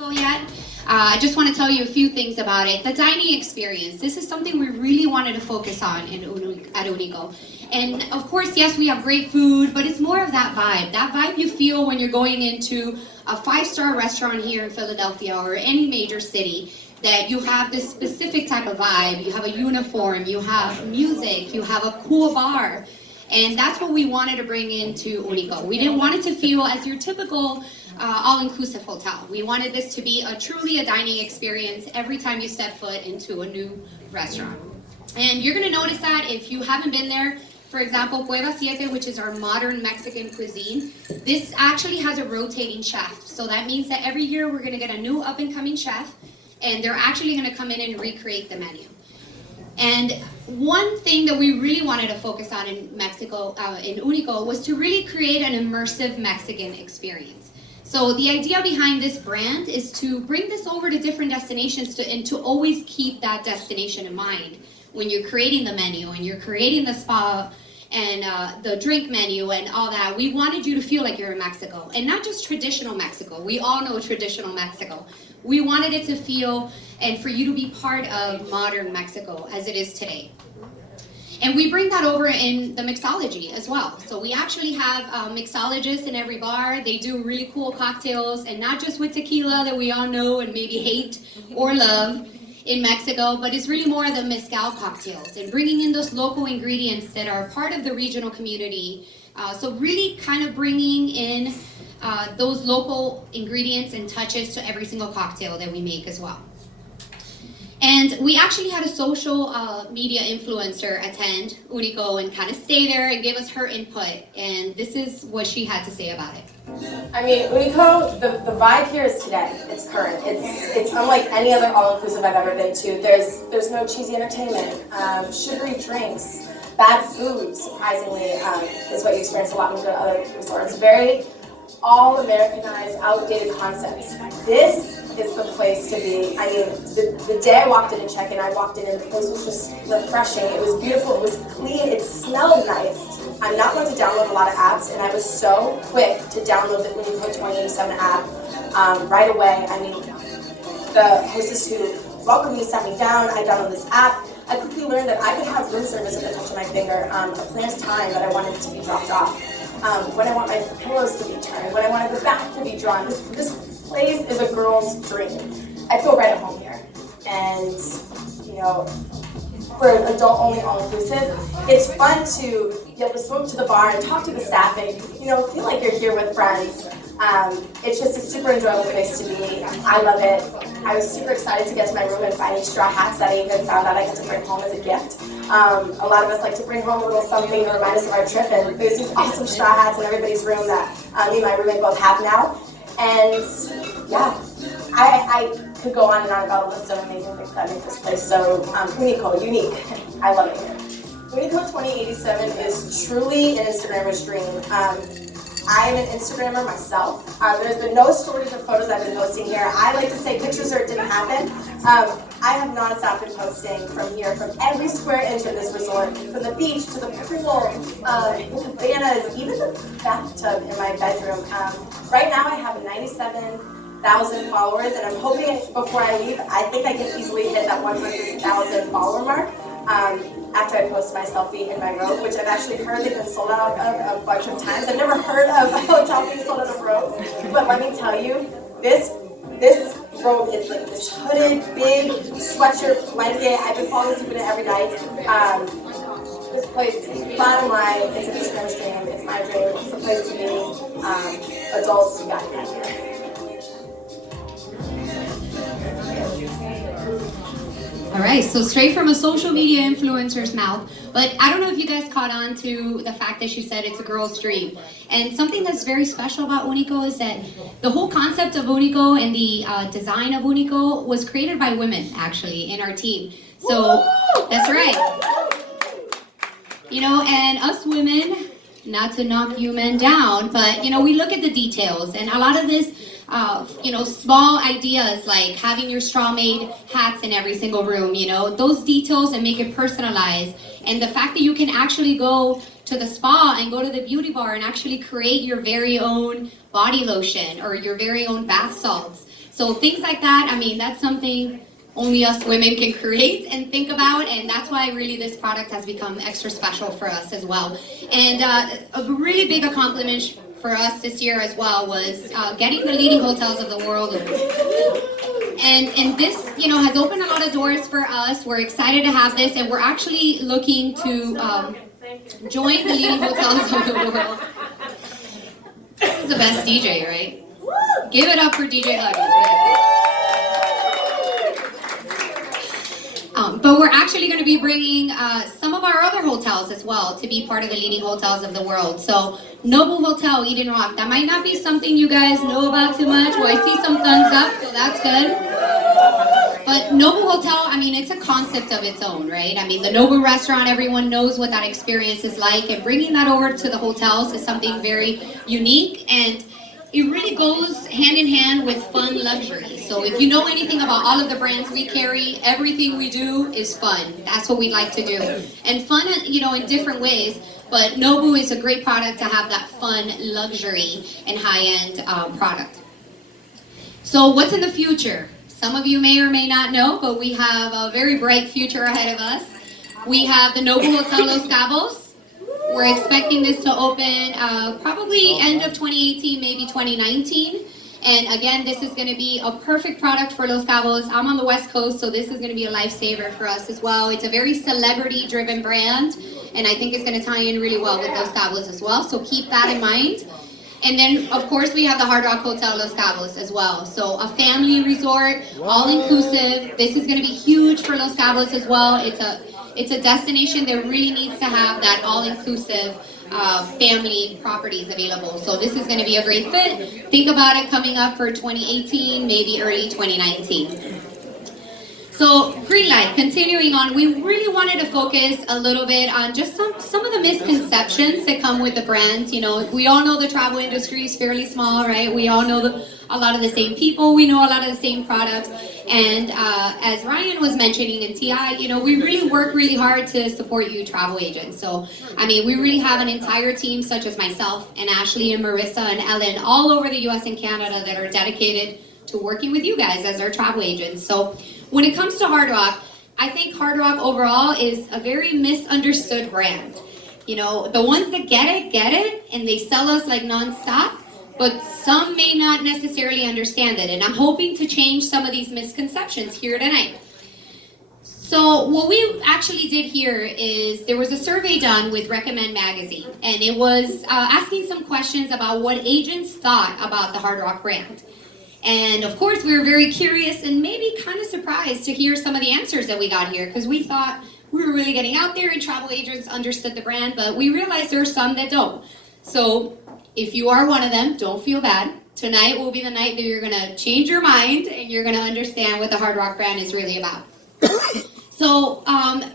UNICO yet, I just want to tell you a few things about it. The dining experience. This is something we really wanted to focus on at UNICO. And of course, yes, we have great food, but it's more of that vibe. That vibe you feel when you're going into a 5-star restaurant here in Philadelphia or any major city, that you have this specific type of vibe. You have a uniform, you have music, you have a cool bar. And that's what we wanted to bring into UNICO. We didn't want it to feel as your typical all-inclusive hotel. We wanted this to be truly a dining experience every time you step foot into a new restaurant. And you're gonna notice that if you haven't been there, for example, Cueva Siete, which is our modern Mexican cuisine, this actually has a rotating chef. So that means that every year we're gonna get a new up-and-coming chef, and they're actually gonna come in and recreate the menu. And one thing that we really wanted to focus on in Mexico, in UNICO, was to really create an immersive Mexican experience. So the idea behind this brand is to bring this over to different destinations and to always keep that destination in mind when you're creating the menu and you're creating the spa and the drink menu and all that. We wanted you to feel like you're in Mexico, and not just traditional Mexico. We all know traditional Mexico. We wanted it to feel and for you to be part of modern Mexico as it is today. And we bring that over in the mixology as well. So we actually have mixologists in every bar. They do really cool cocktails, and not just with tequila that we all know and maybe hate or love in Mexico, but it's really more of the mezcal cocktails and bringing in those local ingredients that are part of the regional community. So really kind of bringing in those local ingredients and touches to every single cocktail that we make as well. And we actually had a social media influencer attend UNICO and kind of stay there and give us her input. And this is what she had to say about it. I mean, UNICO, the vibe here is today. It's current. It's unlike any other all-inclusive I've ever been to. There's no cheesy entertainment, sugary drinks, bad food, surprisingly, is what you experience a lot when you go to other resorts. Very all-Americanized, outdated concepts. This is the place to be. I mean, the day I walked in and check-in, I walked in and the place was just refreshing. It was beautiful, it was clean, it smelled nice. I'm not going to download a lot of apps, and I was so quick to download the UNICO 2087 app right away. I mean, the hostess who welcomed me sat me down, I downloaded this app. I quickly learned that I could have room service at the touch of my finger, a planned time that I wanted it to be dropped off, when I want my pillows to be turned, when I wanted the bath to be drawn. This place is a girl's dream. I feel right at home here. And, you know, for adult-only all-inclusive, it's fun to be able to swim to the bar and talk to the staff and, you know, feel like you're here with friends. It's just a super enjoyable place to be. I love it. I was super excited to get to my room and find these straw hats that I even found out I get to bring home as a gift. A lot of us like to bring home a little something to remind us of our trip, and there's these awesome straw hats in everybody's room that me and my roommate both have now. And yeah, I could go on and on about a list of amazing things that make this place so UNICO, unique. I love it here. UNICO 2087 is truly an Instagrammer's dream. I'm an Instagrammer myself. There's been no stories or photos I've been posting here. I like to say pictures or it didn't happen. I have nonstop been posting from here, from every square inch of this resort, from the beach to the pool, the cabanas, even the bathtub in my bedroom. Right now I have 97,000 followers, and I'm hoping before I leave, I think I can easily hit that 100,000 follower mark. After I post my selfie in my robe, which I've actually heard they've been sold out of a bunch of times. I've never heard of a hotel being sold out of robes, but let me tell you, this robe is like this hooded, big sweatshirt blanket. I've been falling asleep in it every night. This place, bottom line, it's an Instagram dream. It's my dream. It's the place to be. Adults, you got to get here. All right, so straight from a social media influencer's mouth, but I don't know if you guys caught on to the fact that she said it's a girl's dream. And something that's very special about UNICO is that the whole concept of UNICO and the design of UNICO was created by women, actually, in our team. So that's right. You know, and us women, not to knock you men down, but, you know, we look at the details, and a lot of this, you know, small ideas like having your straw-made hats in every single room, you know, those details and make it personalized. And the fact that you can actually go to the spa and go to the beauty bar and actually create your very own body lotion or your very own bath salts. So things like that, I mean, that's something only us women can create and think about, and that's why really this product has become extra special for us as well. And a really big accomplishment for us this year as well was getting the leading hotels of the world. And this, has opened a lot of doors for us. We're excited to have this, and we're actually looking to join the leading hotels of the world. This is the best DJ, right? Give it up for DJ Huggies. But we're actually going to be bringing some of our other hotels as well to be part of the leading hotels of the world. So Noble Hotel, Eden Rock, that might not be something you guys know about too much. Well, I see some thumbs up, so that's good. But Noble Hotel, I mean, it's a concept of its own, right? I mean, the Noble restaurant, everyone knows what that experience is like, and bringing that over to the hotels is something very unique, and it really goes hand in hand with fun luxury. So if you know anything about all of the brands we carry, everything we do is fun. That's what we like to do. And fun, in different ways. But Nobu is a great product to have that fun luxury and high-end product. So what's in the future? Some of you may or may not know, but we have a very bright future ahead of us. We have the Nobu Hotel Los Cabos. We're expecting this to open probably end of 2018, maybe 2019. And again, this is going to be a perfect product for Los Cabos. I'm on the West Coast, so this is going to be a lifesaver for us as well. It's a very celebrity-driven brand, and I think it's going to tie in really well with Los Cabos as well. So keep that in mind. And then, of course, we have the Hard Rock Hotel Los Cabos as well. So a family resort, all-inclusive. This is going to be huge for Los Cabos as well. It's a destination that really needs to have that all-inclusive family properties available. So this is going to be a great fit. Think about it coming up for 2018, maybe early 2019. So Greenlight, continuing on, we really wanted to focus a little bit on just some of the misconceptions that come with the brand. We all know the travel industry is fairly small, right? We all know a lot of the same people. We know a lot of the same products. And as Ryan was mentioning in TI, we really work really hard to support you travel agents. So, I mean, we really have an entire team such as myself and Ashley and Marissa and Ellen all over the US and Canada that are dedicated to working with you guys as our travel agents. So when it comes to Hard Rock, I think Hard Rock overall is a very misunderstood brand. The ones that get it, and they sell us like nonstop, but some may not necessarily understand it, and I'm hoping to change some of these misconceptions here tonight. So what we actually did here is there was a survey done with Recommend Magazine, and it was asking some questions about what agents thought about the Hard Rock brand. And of course, we were very curious and maybe kind of surprised to hear some of the answers that we got here, because we thought we were really getting out there and travel agents understood the brand, but we realized there are some that don't. So if you are one of them, don't feel bad. Tonight will be the night that you're going to change your mind and you're going to understand what the Hard Rock brand is really about. So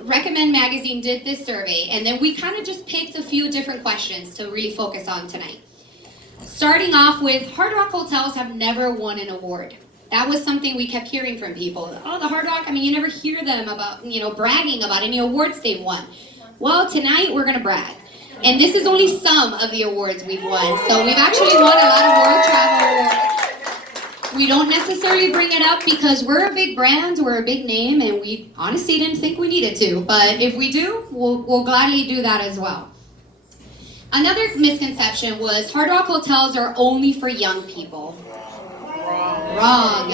Recommend Magazine did this survey, and then we kind of just picked a few different questions to really focus on tonight. Starting off with, Hard Rock hotels have never won an award. That was something we kept hearing from people. Oh, the Hard Rock, I mean, you never hear them about, bragging about any awards they've won. Well, tonight we're going to brag. And this is only some of the awards we've won. So we've actually won a lot of world travel awards. We don't necessarily bring it up because we're a big brand, we're a big name, and we honestly didn't think we needed to. But if we do, we'll gladly do that as well. Another misconception was Hard Rock hotels are only for young people. Wrong.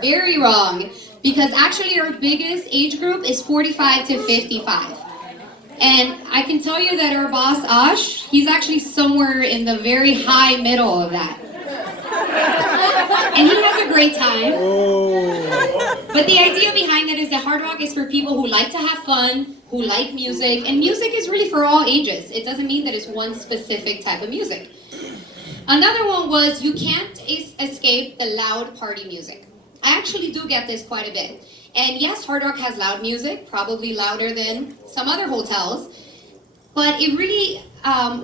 Very wrong. Because actually our biggest age group is 45 to 55. And I can tell you that our boss, Ash, he's actually somewhere in the very high middle of that. And he has a great time. But the idea behind it is that Hard Rock is for people who like to have fun, who like music, and music is really for all ages. It doesn't mean that it's one specific type of music. Another one was you can't escape the loud party music. I actually do get this quite a bit. And yes, Hard Rock has loud music, probably louder than some other hotels, but it really,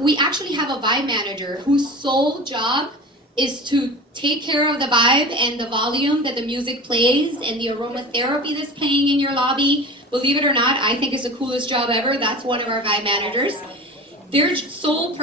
we actually have a vibe manager whose sole job is to take care of the vibe and the volume that the music plays and the aromatherapy that's playing in your lobby. Believe it or not, I think it's the coolest job ever. That's one of our vibe managers. Their sole purpose